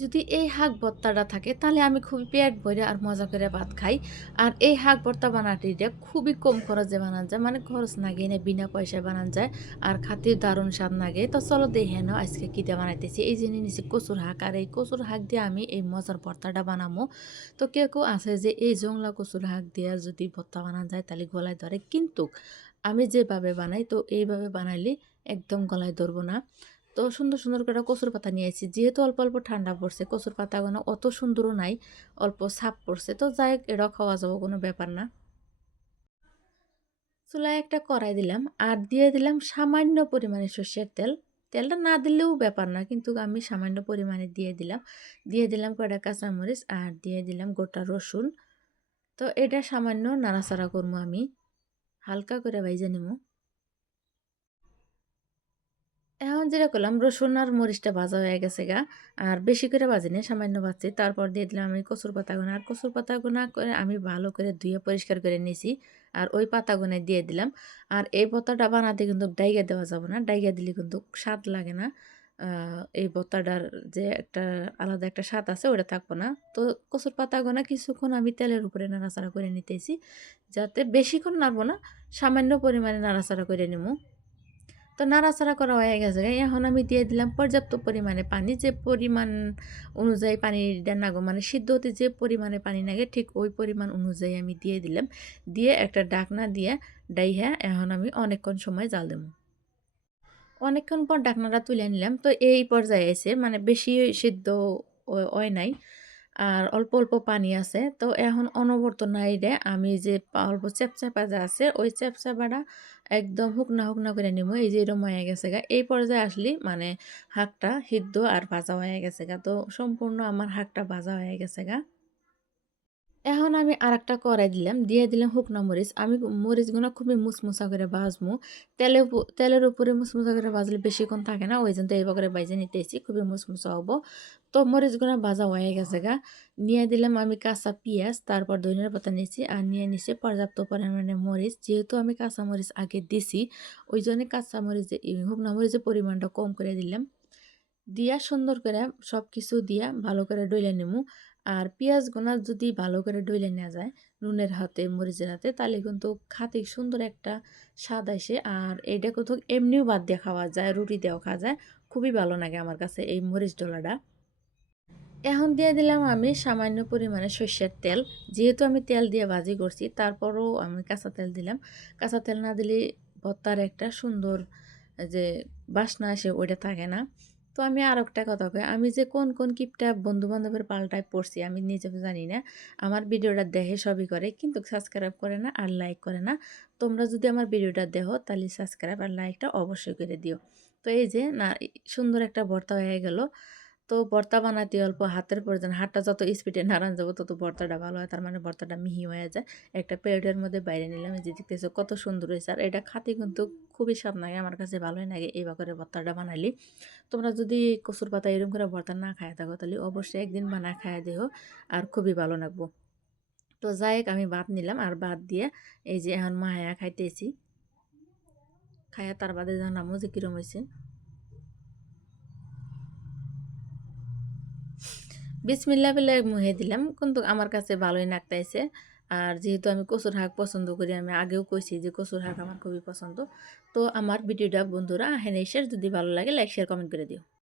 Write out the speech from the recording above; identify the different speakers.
Speaker 1: যদি এই শাক ভর্তাটা থাকে, তাহলে আমি খুবই পেট ভরে আর মজা করে ভাত খাই। আর এই শাক ভর্তা বানাটিটা খুবই কম খরচে বানান যায় মানে খরচ নাগে না বিনা পয়সায় বানান যায়। আর খাতে দারুণ স্বাদ লাগে তো চলো দেখে নাও আজকে কীটা বানাইতেছি। এই জন্য নিচে কচুর শাক আর এই কচুর শাক দিয়ে আমি এই মজার ভর্তাটা বানাবো তো কেউ কেউ আছে যে এই জংলা কচুর শাক দিয়ে যদি ভর্তা বানান যায়, তাহলে গলায় ধরে। কিন্তু আমি যেভাবে বানাই, তো এইভাবে বানাইলে একদম গলায় ধরবো না। তো সুন্দর সুন্দর করে কচুর পাতা নিয়েছি যেহেতু অল্প অল্প ঠান্ডা পড়ছে, কচুর পাতাগুলো অত সুন্দরও নাই, অল্প ছাপ পড়ছে। তো যাই এটাও খাওয়া যাব, কোনো ব্যাপার না। চুলায় একটা কড়াই দিলাম, আর দিয়ে দিলাম সামান্য পরিমাণে সর্ষের তেল। তেলটা না দিলেও ব্যাপার না, কিন্তু আমি সামান্য পরিমাণে দিয়ে দিলাম। দিয়ে দিলাম কয়টা কাঁচামরিচ, আর দিয়ে দিলাম গোটা রসুন। তো এটা সামান্য নাড়াচাড়া করব আমি। হালকা করে ভাইজে নিবো। এখন যেটা করলাম, রসুন আর মরিচটা ভাজা হয়ে গেছে গা। আর বেশি করে ভাজি নেই সামান্য ভাজছি। তারপর দিয়ে দিলাম আমি কচুর পাতাগুনা। আর কচুর পাতাগুনা করে আমি ভালো করে ধুয়ে পরিষ্কার করে নিয়েছি আর ওই পাতাগুনায় দিয়ে দিলাম। আর এই পাতাটা বানাতে কিন্তু ডাইগা দেওয়া যাবে না। ডাইগা দিলে কিন্তু স্বাদ লাগে না। এই ভর্তাটার যে একটা আলাদা একটা স্বাদ আছে, ওটা থাকব না। তো কচুর পাতাগুনা কিছুক্ষণ আমি তেলের উপরে নাড়াচাড়া করে নিতেছি। যাতে বেশিক্ষণ নাড়বো না, সামান্য পরিমাণে নাড়াচাড়া করে নেব তো নাড়াচাড়া করা হয়ে গেছে। এখন আমি দিয়ে দিলাম পর্যাপ্ত পরিমাণে পানি। যে পরিমাণ অনুযায়ী পানি দেন না গো মানে সিদ্ধ হতে যে পরিমাণে পানি লাগে, ঠিক ওই পরিমাণ অনুযায়ী আমি দিয়ে দিলাম। দিয়ে একটা ডাকনা দিয়ে ডাইহা এখন আমি অনেকক্ষণ সময় জাল দেবো। অনেকক্ষণ পর ডাকনাটা তুলে নিলাম। তো এই পর্যায়ে এসে মানে বেশি সিদ্ধ হয় নাই। আর অল্প অল্প পানি আছে। তো এখন অনবর্ত নাইরে আমি যে অল্প চেপচাপা যা আছে, ওই চেপচাপাটা একদম হুকনা হুকনা করে নিব। এই যে এরম হয়ে গেছে গা। এই পর্যায়ে আসলি মানে হাঁকটা সিদ্ধ আর ভাজা হয়ে গেছে গা। তো সম্পূর্ণ আমার হাঁকটা ভাজা হয়ে গেছে গা। এখন আমি আর একটা কড়াই দিলাম, দিয়ে দিলাম শুকনো মরিচ। আমি মরিচগুলো খুবই মুসমুসা করে ভাজবো। তেলে তেলের উপরে মুসমুসা করে ভাজলে বেশিক্ষণ থাকে না, ওই জন্য এইভাবে করে বাইজে নিতেছি খুবই মুসমুসা হব। তো মরিচগুলো ভাজা হয়ে গেছে গা। নিয়ে দিলাম আমি কাঁচা পেঁয়াজ, তারপর ধনিয়ার পাতা নিয়েছি, আর নিয়ে নিছি পর্যাপ্ত পরিমাণে মরিচ। যেহেতু আমি কাঁচা মরিচ আগে দিছি, ওই জন্য কাঁচা মরিচ শুকনো মরিচের পরিমাণটা কম করে দিলাম। দিয়া সুন্দর করে সব কিছু দিয়া ভালো করে ডইলে নেব আর পেঁয়াজ গোনা যদি ভালো করে ডইলে নেওয়া যায়, নুনের হাতে, মরিচের হাতে, তাহলে কিন্তু খাতে সুন্দর একটা স্বাদ আসে। আর এটা কোথাও এমনিও বাদ দিয়ে খাওয়া যায়, রুটি দিয়েও খাওয়া যায়। খুবই ভালো লাগে আমার কাছে এই মরিচ ডোলাটা। এখন দিয়ে দিলাম আমি সামান্য পরিমাণে সর্ষের তেল। যেহেতু আমি তেল দিয়ে ভাজি করছি, তারপরও আমি কাঁচা তেল দিলাম। কাঁচা তেল না দিলে ভর্তার একটা সুন্দর যে বাসনা আসে, ওইটা থাকে না। তো আমি আর একটা কথা কই। আমি যে কোন কোন কিপটা বন্ধু বান্ধবের পাল্টায় পড়ছি আমি নিজে জানি না। আমার ভিডিওটা দেখে সবই করে, কিন্তু সাবস্ক্রাইব করে না আর লাইক করে না। তোমরা যদি আমার ভিডিওটা দেখো তাহলে সাবস্ক্রাইব আর লাইকটা অবশ্যই করে দিও। তো এই যে না সুন্দর একটা ভর্তা হয়ে গেল। তো ভর্তা বানাতে অল্প হাতের প্রয়োজন। হাতটা যত স্পিডে নাড়ান যাব, তত ভর্তাটা ভালো হয়। তার মানে ভর্তাটা মিহি হয়ে যায়। একটা প্লেটের মধ্যে বাইরে নিলাম। যে দেখতেছে কত সুন্দর হয়েছে। আর এটা খাতে কিন্তু খুবই স্বাদ লাগে। আমার কাছে ভালোই লাগে এইভাবে করে ভর্তাটা বানালি তোমরা যদি কচুর পাতা এরকম করে ভর্তা না খায় থাকো, তাহলে অবশ্যই একদিন বানা খায় দেহ আর খুবই ভালো লাগবো। তো যাই হোক, আমি ভাত নিলাম আর ভাত দিয়ে এই যে এখন মায়া খাইতেছি। খায়া তার বাদে জানামো যে কিরম হয়েছে। বিসমিল্লা বিল্লা মুহে দিলাম, কিন্তু আমার কাছে ভালোই নাকতাইছে। আর যেহেতু আমি কচুর শাক পছন্দ করি, আমি আগেও কইছি যে কচুর শাক আমার খুবই পছন্দ। তো আমার ভিডিওটা বন্ধুরা হেনে যদি ভালো লাগে লাইক, শেয়ার, কমেন্ট করে দিও।